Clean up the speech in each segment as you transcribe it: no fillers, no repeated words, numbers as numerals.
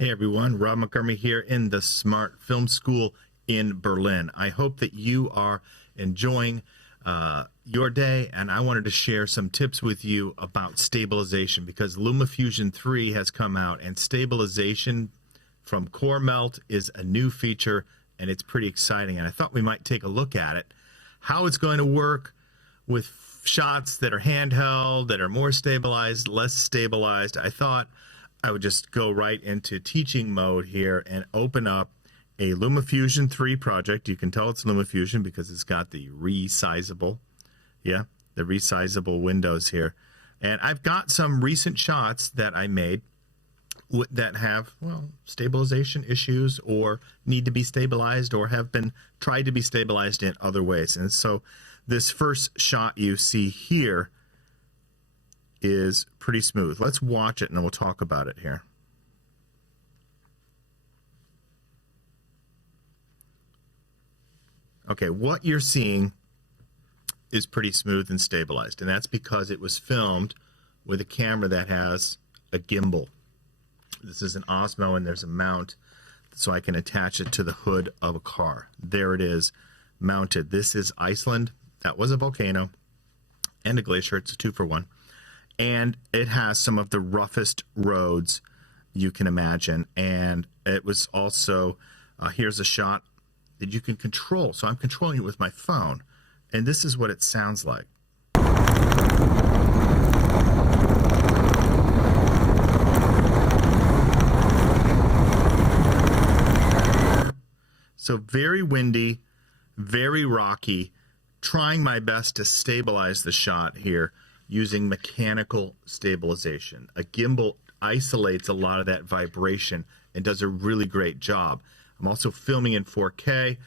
Hey everyone, Rob Montgomery here in the Smart Film School in Berlin. I hope that you are enjoying your day, and I wanted to share some tips with you about stabilization because LumaFusion 3 has come out, and stabilization from Core Melt is a new feature, and it's pretty exciting, and I thought we might take a look at it, how it's going to work with shots that are handheld, that are more stabilized, less stabilized. I thought I would just go right into teaching mode here and open up a LumaFusion 3 project. You can tell it's LumaFusion because it's got the resizable, the resizable windows here. And I've got some recent shots that I made that have, well, stabilization issues or need to be stabilized or have been tried to be stabilized in other ways. And so this first shot you see here is pretty smooth. Let's watch it and then we'll talk about it here. Okay, what you're seeing is pretty smooth and stabilized, and that's because it was filmed with a camera that has a gimbal. This is an Osmo, and there's a mount so I can attach it to the hood of a car. There it is, mounted. This is Iceland. That was a volcano and a glacier. It's a 2-for-1. And it has some of the roughest roads you can imagine. And it was also, here's a shot that you can control. So I'm controlling it with my phone. And this is what it sounds like. So very windy, very rocky, trying my best to stabilize the shot here using mechanical stabilization. A gimbal isolates a lot of that vibration and does a really great job. I'm also filming in 4K.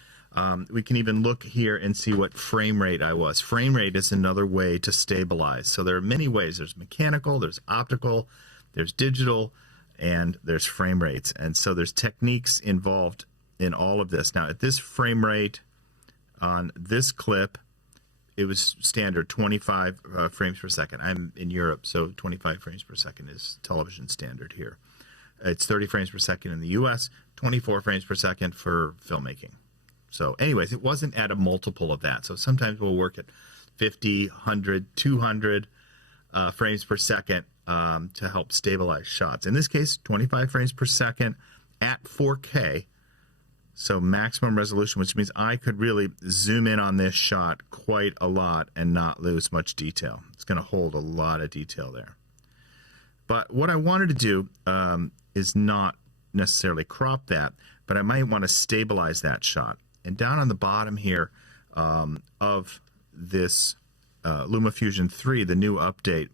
We can even look here and see what frame rate I was. Frame rate is another way to stabilize. So there are many ways. There's mechanical, there's optical, there's digital, and there's frame rates. And so there's techniques involved in all of this. Now at this frame rate on this clip, it was standard 25 frames per second. I'm in Europe, so 25 frames per second is television standard here. It's 30 frames per second in the US, 24 frames per second for filmmaking. So anyways, it wasn't at a multiple of that. So sometimes we'll work at 50, 100, 200 frames per second to help stabilize shots. In this case, 25 frames per second at 4K. So maximum resolution, which means I could really zoom in on this shot quite a lot and not lose much detail. It's going to hold a lot of detail there. But what I wanted to do is not necessarily crop that, but I might want to stabilize that shot. And down on the bottom here of this LumaFusion 3, the new update,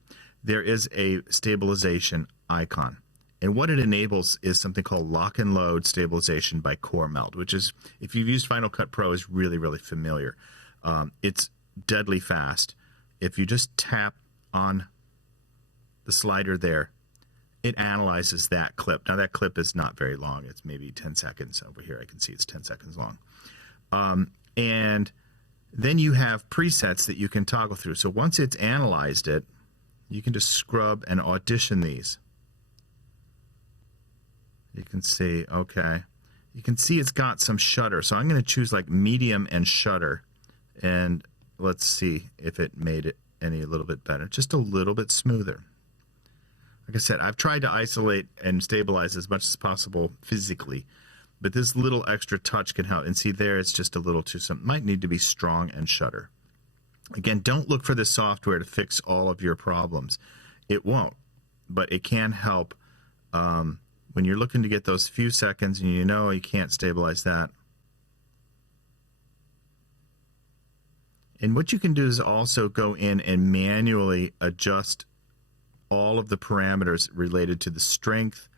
there is a stabilization icon. And what it enables is something called lock and load stabilization by Core Melt, which is, if you've used Final Cut Pro, is really, really familiar. It's deadly fast. If you just tap on the slider there, it analyzes that clip. Now that clip is not very long. It's maybe 10 seconds over here. I can see it's 10 seconds long. And then you have presets that you can toggle through. So once it's analyzed it, you can just scrub and audition these. You can see, okay, you can see it's got some shutter. So I'm going to choose like medium and shutter. And let's see if it made it any a little bit better. Just a little bit smoother. Like I said, I've tried to isolate and stabilize as much as possible physically. But this little extra touch can help. And see there, it's just a little too, some might need to be strong and shutter. Again, don't look for the software to fix all of your problems. It won't, but it can help when you're looking to get those few seconds and you know you can't stabilize that. And what you can do is also go in and manually adjust all of the parameters related to the strength,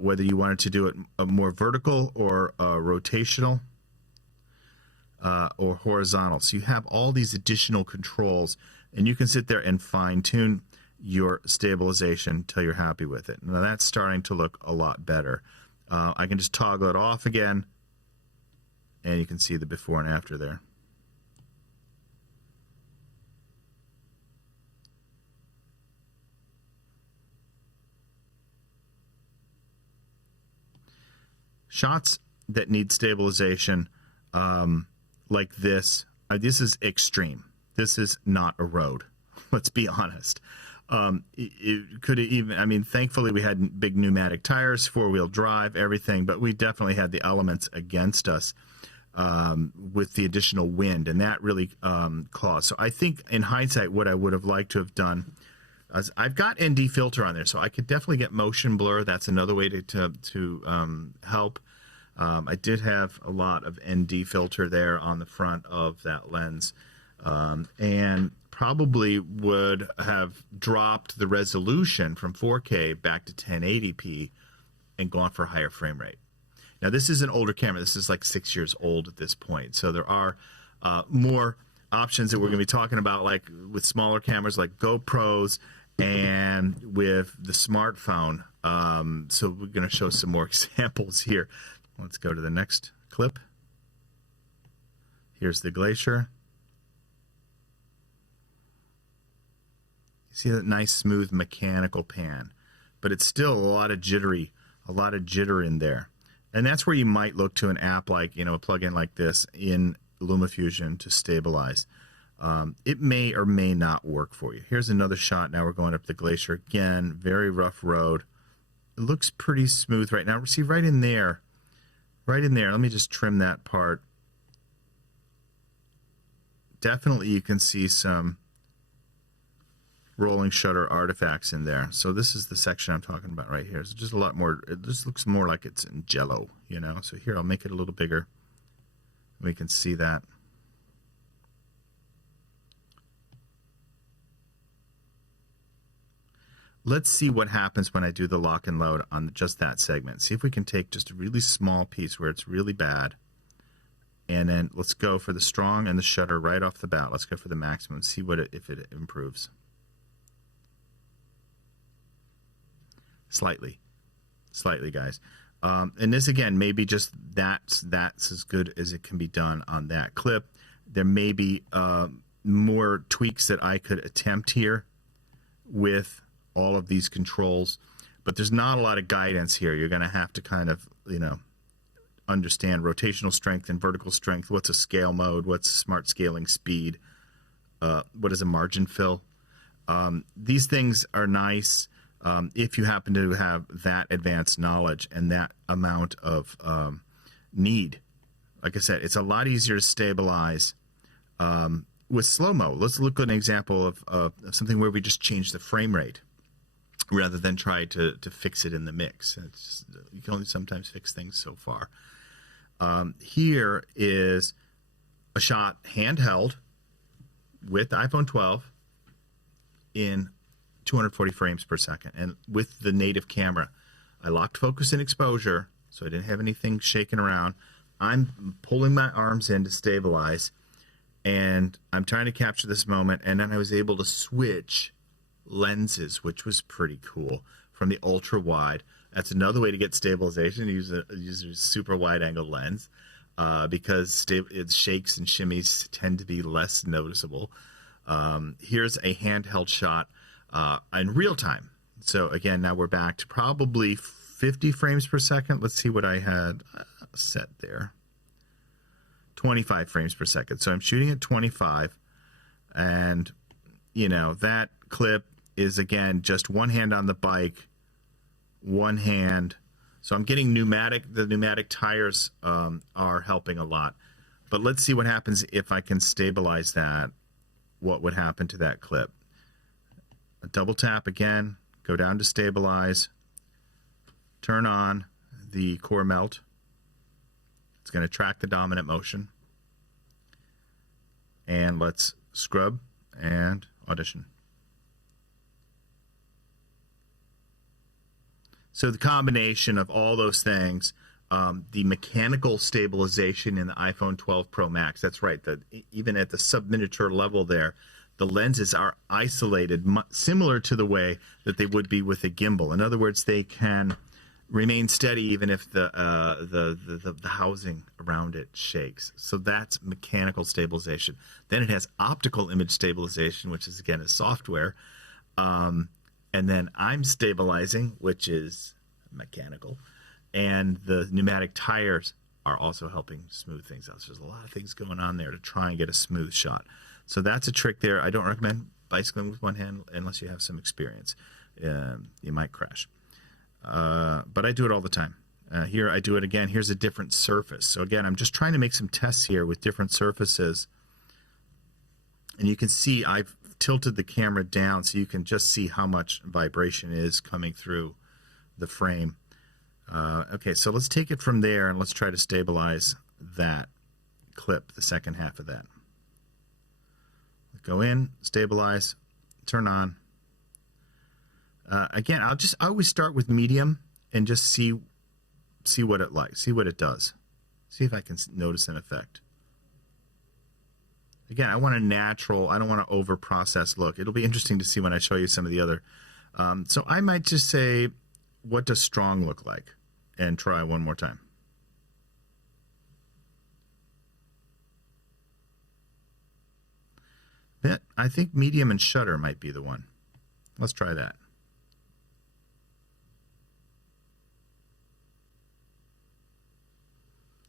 whether you wanted to do it more vertical or rotational or horizontal. So you have all these additional controls, and you can sit there and fine-tune your stabilization until you're happy with it. Now that's starting to look a lot better. I can just toggle it off again, and you can see the before and after there. shots that need stabilization like this is extreme. This is not a road. Let's be honest. It could even, I mean, thankfully we had big pneumatic tires, 4-wheel drive, everything, but we definitely had the elements against us with the additional wind, and that really caused. So I think in hindsight, what I would have liked to have done is I've got ND filter on there, so I could definitely get motion blur. That's another way to help. I did have a lot of ND filter there on the front of that lens, and probably would have dropped the resolution from 4K back to 1080p and gone for a higher frame rate. Now, this is an older camera. This is like 6 years old at this point. So there are more options that we're going to be talking about, like with smaller cameras like GoPros and with the smartphone. So we're going to show some more examples here. Let's go to the next clip. Here's the Glacier. See that nice, smooth, mechanical pan, but it's still a lot of jitter in there. And that's where you might look to an app like, a plugin like this in LumaFusion to stabilize. It may or may not work for you. Here's another shot. Now we're going up the Glacier again. Very rough road. It looks pretty smooth right now. See, right in there. Let me just trim that part. Definitely you can see some rolling shutter artifacts in there. So this is the section I'm talking about right here. It's just a lot more, it just looks more like it's in jello, So here, I'll make it a little bigger. We can see that. Let's see what happens when I do the lock and load on just that segment. See if we can take just a really small piece where it's really bad. And then let's go for the strong and the shutter right off the bat. Let's go for the maximum, see if it improves. Slightly, guys. And this, again, maybe just that's as good as it can be done on that clip. There may be more tweaks that I could attempt here with all of these controls, but there's not a lot of guidance here. You're going to have to kind of, understand rotational strength and vertical strength. What's a scale mode? What's smart scaling speed? What is a margin fill? These things are nice. If you happen to have that advanced knowledge and that amount of need. Like I said, it's a lot easier to stabilize with slow-mo. Let's look at an example of something where we just change the frame rate rather than try to fix it in the mix. You can only sometimes fix things so far. Here is a shot handheld with the iPhone 12 in 240 frames per second, and with the native camera. I locked focus and exposure, so I didn't have anything shaking around. I'm pulling my arms in to stabilize, and I'm trying to capture this moment, and then I was able to switch lenses, which was pretty cool, from the ultra wide. That's another way to get stabilization. Use a super wide angle lens because it shakes and shimmies tend to be less noticeable. Here's a handheld shot in real time. So again, now we're back to probably 50 frames per second. Let's see what I had set there. 25 frames per second. So I'm shooting at 25, and that clip is, again, just one hand on the bike, one hand. So I'm getting the pneumatic tires are helping a lot. But let's see what happens if I can stabilize that. What would happen to that clip? A double tap again, go down to stabilize, turn on the core melt. It's going to track the dominant motion. And let's scrub and audition. So the combination of all those things, the mechanical stabilization in the iPhone 12 Pro Max, that's right, even at the sub-miniature level there, the lenses are isolated similar to the way that they would be with a gimbal. In other words, they can remain steady even if the housing around it shakes. So that's mechanical stabilization. Then it has optical image stabilization, which is, again, a software. And then I'm stabilizing, which is mechanical. and the pneumatic tires are also helping smooth things out. So there's a lot of things going on there to try and get a smooth shot. So that's a trick there. I don't recommend bicycling with one hand unless you have some experience. You might crash. But I do it all the time. Here I do it again. Here's a different surface. So again, I'm just trying to make some tests here with different surfaces. And you can see I've tilted the camera down so you can just see how much vibration is coming through the frame. Okay, so let's take it from there and let's try to stabilize that clip, the second half of that. Go in, stabilize, turn on. Again, I always start with medium and just see what it see what it does. See if I can notice an effect. Again, I want a natural, I don't want to over-process look. It'll be interesting to see when I show you some of the other. So I might just say, what does strong look like? And try one more time. I think medium and shutter might be the one. Let's try that.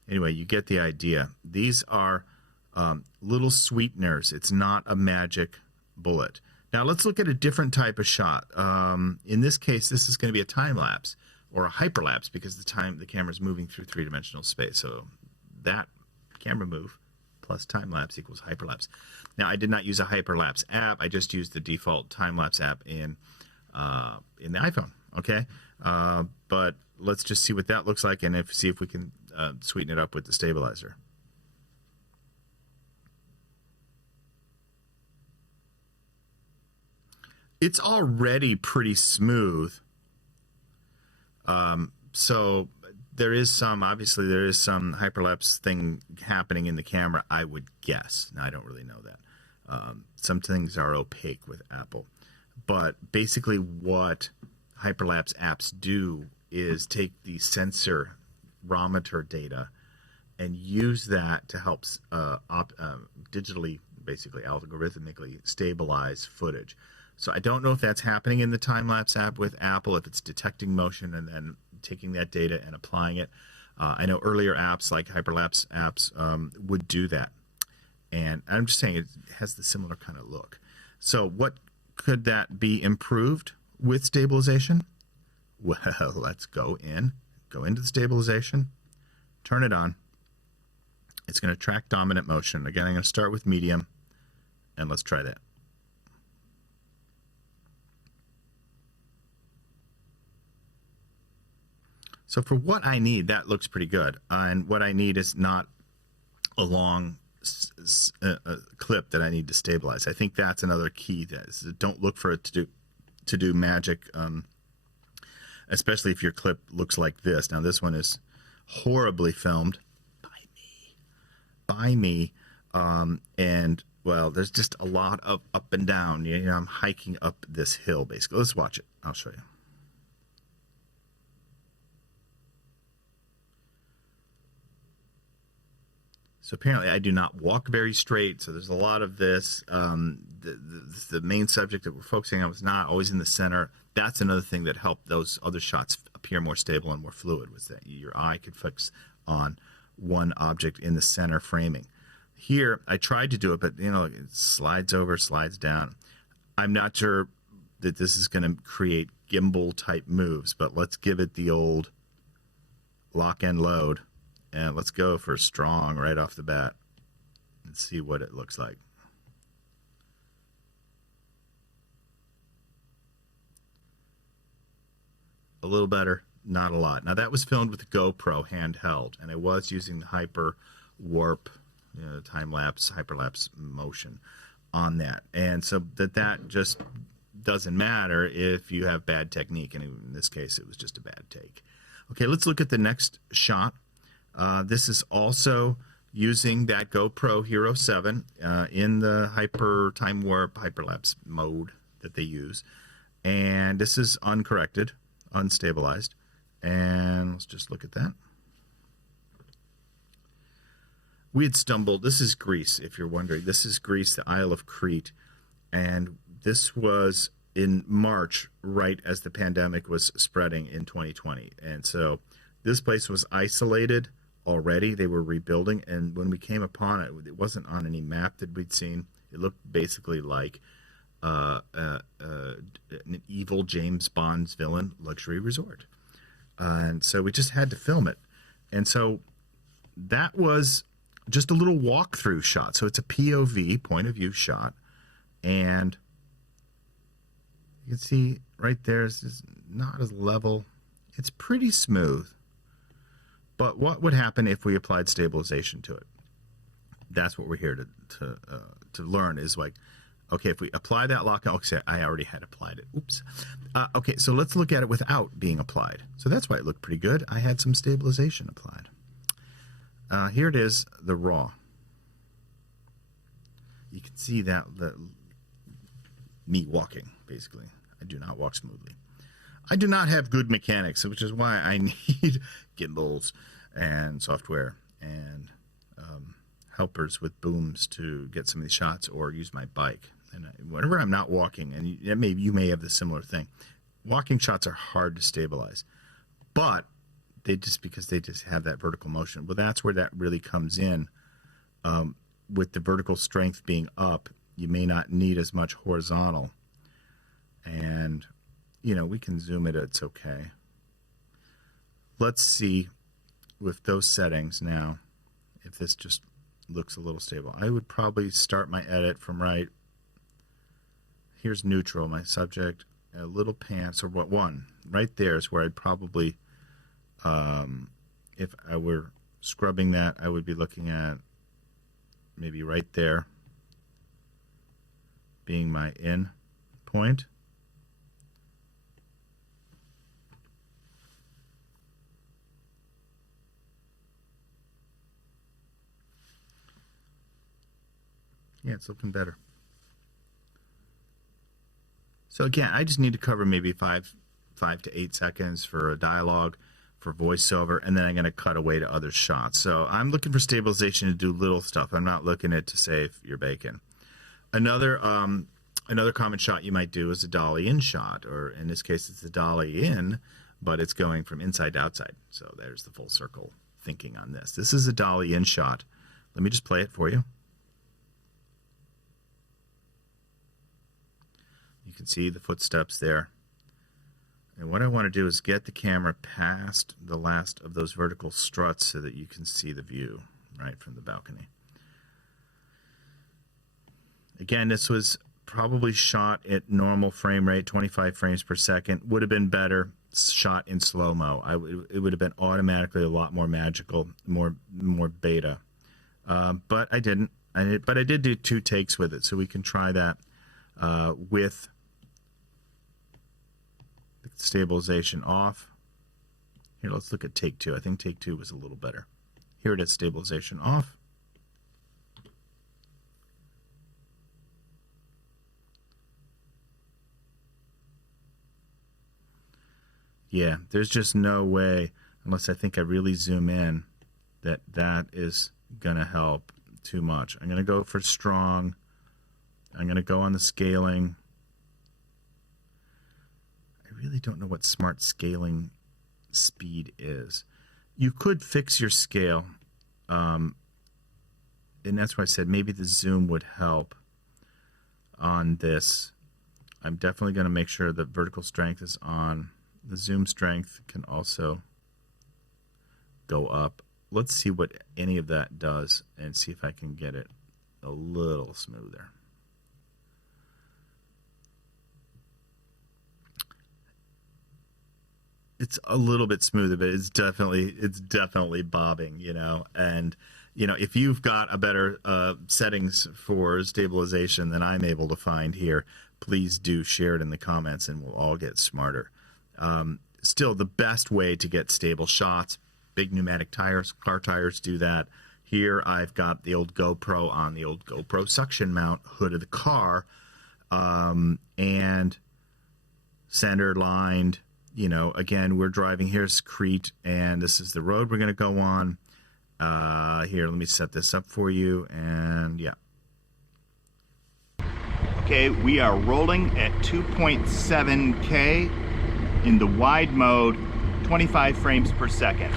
Anyway, you get the idea. These are little sweeteners. It's not a magic bullet. Now let's look at a different type of shot. In this case, this is going to be a time lapse or a hyperlapse because the camera is moving through three-dimensional space. So that camera move plus time lapse equals hyperlapse. Now I did not use a hyperlapse app. I just used the default time lapse app in the iPhone. Okay, but let's just see what that looks like and see if we can sweeten it up with the stabilizer. It's already pretty smooth. So there is some hyperlapse thing happening in the camera, I would guess. Now, I don't really know that. Some things are opaque with Apple. But basically what hyperlapse apps do is take the sensorometer data and use that to help digitally, basically algorithmically stabilize footage. So I don't know if that's happening in the time-lapse app with Apple, if it's detecting motion and then taking that data and applying it. I know earlier apps like hyperlapse apps would do that. And I'm just saying it has the similar kind of look. So what could that be improved with stabilization? Well, let's go into the stabilization, turn it on. It's going to track dominant motion. Again, I'm going to start with medium, and let's try that. So for what I need, that looks pretty good. And what I need is not a long clip that I need to stabilize. I think that's another key. Don't look for it to do magic, especially if your clip looks like this. Now this one is horribly filmed by me, and well, there's just a lot of up and down. You know, I'm hiking up this hill basically. Let's watch it. I'll show you. So apparently I do not walk very straight, so there's a lot of this. The main subject that we're focusing on was not always in the center. That's another thing that helped those other shots appear more stable and more fluid, was that your eye could focus on one object in the center framing. Here, I tried to do it, but you know, it slides over, slides down. I'm not sure that this is going to create gimbal-type moves, but let's give it the old lock and load. And let's go for strong right off the bat and see what it looks like. A little better, not a lot. Now that was filmed with the GoPro handheld, and I was using the hyper warp, time-lapse, hyperlapse motion on that. And so that just doesn't matter if you have bad technique, and in this case it was just a bad take. Okay, let's look at the next shot. This is also using that GoPro Hero 7 in the hyper time warp hyperlapse mode that they use. And this is uncorrected, unstabilized. And let's just look at that. We had stumbled. This is Greece, if you're wondering. This is Greece, the Isle of Crete. And this was in March, right as the pandemic was spreading in 2020. And so This place was isolated already. They were rebuilding, and when we came upon it, it wasn't on any map that we'd seen. It looked basically like an evil James Bond's villain luxury resort. And so we just had to film it. And so that was just a little walkthrough shot. So it's a POV, point of view shot. And you can see right there, it's just not as level. It's pretty smooth. But what would happen if we applied stabilization to it? That's what we're here to learn, is like, okay, if we apply that lock, okay, I already had applied it. Oops. Okay, so let's look at it without being applied. So that's why it looked pretty good. I had some stabilization applied. Here it is, the raw. You can see that me walking, basically. I do not walk smoothly. I do not have good mechanics, which is why I need gimbals and software and helpers with booms to get some of these shots, or use my bike. And whenever I'm not walking, and you may have the similar thing, walking shots are hard to stabilize, but because they just have that vertical motion. Well, that's where that really comes in. With the vertical strength being up, you may not need as much horizontal. And, we can zoom it. It's okay. Let's see with those settings now if this just looks a little stable. I would probably start my edit from right. Here's neutral, my subject, a little pan. So what one right there is where I'd probably, if I were scrubbing that, I would be looking at maybe right there being my in point. Yeah, it's looking better. So again, I just need to cover maybe 5 to 8 seconds for a dialogue, for voiceover, and then I'm going to cut away to other shots. So I'm looking for stabilization to do little stuff. I'm not looking at it to save your bacon. Another common shot you might do is a dolly in shot, or in this case it's a dolly in, but it's going from inside to outside. So there's the full circle thinking on this. This is a dolly in shot. Let me just play it for you. You can see the footsteps there. And what I want to do is get the camera past the last of those vertical struts so that you can see the view right from the balcony. Again, this was probably shot at normal frame rate, 25 frames per second. Would have been better shot in slow-mo. It would have been automatically a lot more magical, more beta. But I didn't. But I did do 2 takes with it, so we can try that with stabilization off. Here, let's look at take 2. I think take 2 was a little better. Here it is, stabilization off. Yeah, there's just no way, unless I think I really zoom in, that is going to help too much. I'm going to go for strong. I'm going to go on the scaling. I really don't know what smart scaling speed is. You could fix your scale, and that's why I said maybe the zoom would help on this. I'm definitely going to make sure the vertical strength is on. The zoom strength can also go up. Let's see what any of that does and see if I can get it a little smoother. It's a little bit smoother, but it's definitely bobbing, and if you've got a better settings for stabilization than I'm able to find here, please do share it in the comments and we'll all get smarter. Still, the best way to get stable shots, big pneumatic tires, car tires do that. Here I've got the old GoPro on the old GoPro suction mount hood of the car, and center lined. Again, we're driving. Here's Crete, and this is the road we're going to go on. Here, let me set this up for you, and yeah. Okay, we are rolling at 2.7K in the wide mode, 25 frames per second.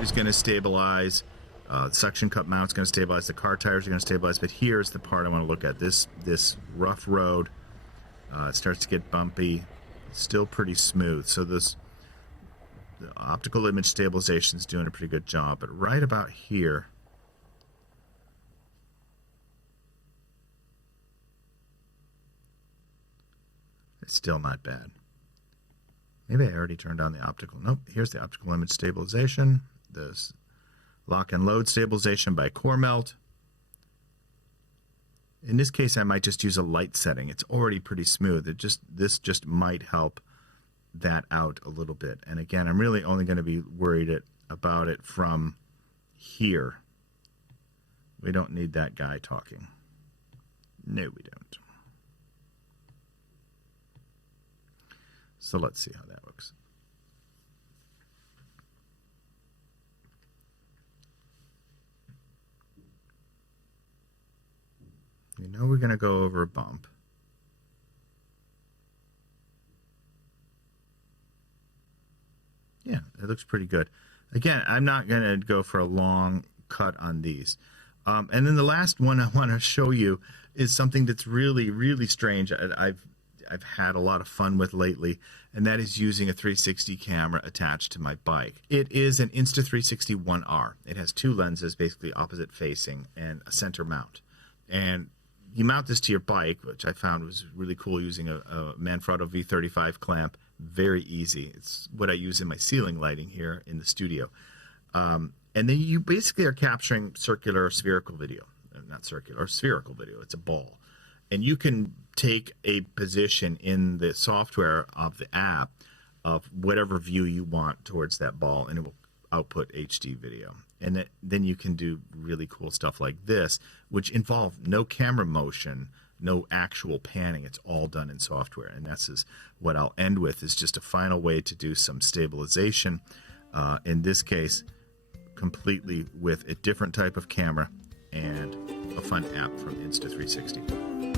Is going to stabilize, the suction cup mount's going to stabilize, the car tires are going to stabilize, but here's the part I want to look at. This rough road, it starts to get bumpy, still pretty smooth. So the optical image stabilization is doing a pretty good job, but right about here, it's still not bad. Maybe I already turned on the optical. Nope, here's the optical image stabilization. This lock and load stabilization by core melt. In this case, I might just use a light setting. It's already pretty smooth. This just might help that out a little bit. And again, I'm really only going to be worried about it from here. We don't need that guy talking. No, we don't. So let's see how that looks. You know we're going to go over a bump. Yeah, it looks pretty good. Again, I'm not going to go for a long cut on these. And then the last one I want to show you is something that's really, really strange. I've had a lot of fun with lately, and that is using a 360 camera attached to my bike. It is an Insta360 1R. It has two lenses, basically opposite facing, and a center mount. And you mount this to your bike, which I found was really cool using a Manfrotto V35 clamp. Very easy. It's what I use in my ceiling lighting here in the studio. And then you basically are capturing circular or spherical video. Not circular, or spherical video. It's a ball. And you can take a position in the software of the app of whatever view you want towards that ball, and it will output HD video. And then you can do really cool stuff like this, which involve no camera motion, no actual panning. It's all done in software. And this is what I'll end with, is just a final way to do some stabilization. In this case, completely with a different type of camera and a fun app from Insta360.